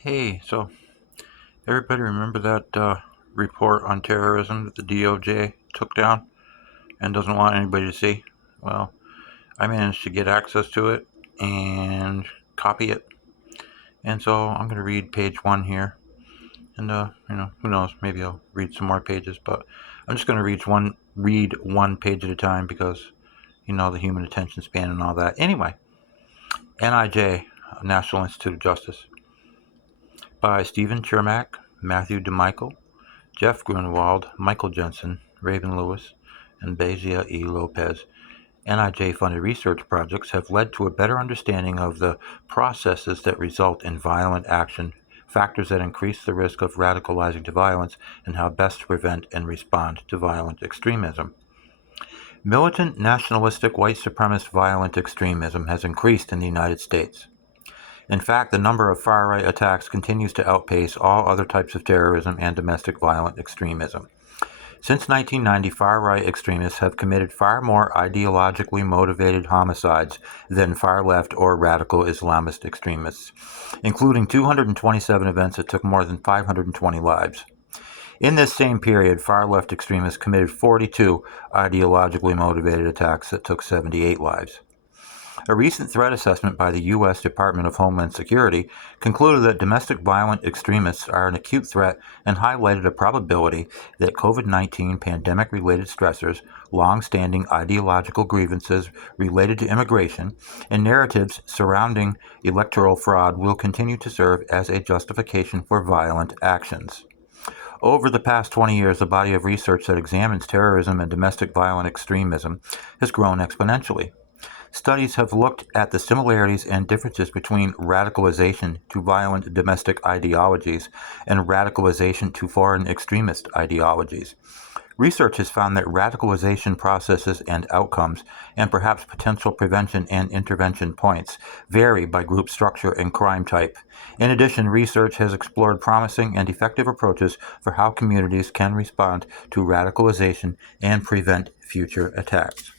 Hey, so everybody remember that report on terrorism that the DOJ took down and doesn't want anybody to see? Well, I managed to get access to it and copy it. And so I'm going to read page one here. And, who knows, maybe I'll read some more pages, but I'm just going to read one page at a time because, the human attention span and all that. Anyway, NIJ, National Institute of Justice, by Stephen Chermak, Matthew DeMichael, Jeff Grunewald, Michael Jensen, Raven Lewis, and Bezia E. Lopez. NIJ-funded research projects have led to a better understanding of the processes that result in violent action, factors that increase the risk of radicalizing to violence, and how best to prevent and respond to violent extremism. Militant, nationalistic, white supremacist violent extremism has increased in the United States. In fact, the number of far-right attacks continues to outpace all other types of terrorism and domestic violent extremism. Since 1990, far-right extremists have committed far more ideologically motivated homicides than far-left or radical Islamist extremists, including 227 events that took more than 520 lives. In this same period, far-left extremists committed 42 ideologically motivated attacks that took 78 lives. A recent threat assessment by the U.S. Department of Homeland Security concluded that domestic violent extremists are an acute threat and highlighted a probability that COVID-19 pandemic-related stressors, long-standing ideological grievances related to immigration, and narratives surrounding electoral fraud will continue to serve as a justification for violent actions. Over the past 20 years, the body of research that examines terrorism and domestic violent extremism has grown exponentially. Studies have looked at the similarities and differences between radicalization to violent domestic ideologies and radicalization to foreign extremist ideologies. Research has found that radicalization processes and outcomes, and perhaps potential prevention and intervention points, vary by group structure and crime type. In addition, research has explored promising and effective approaches for how communities can respond to radicalization and prevent future attacks.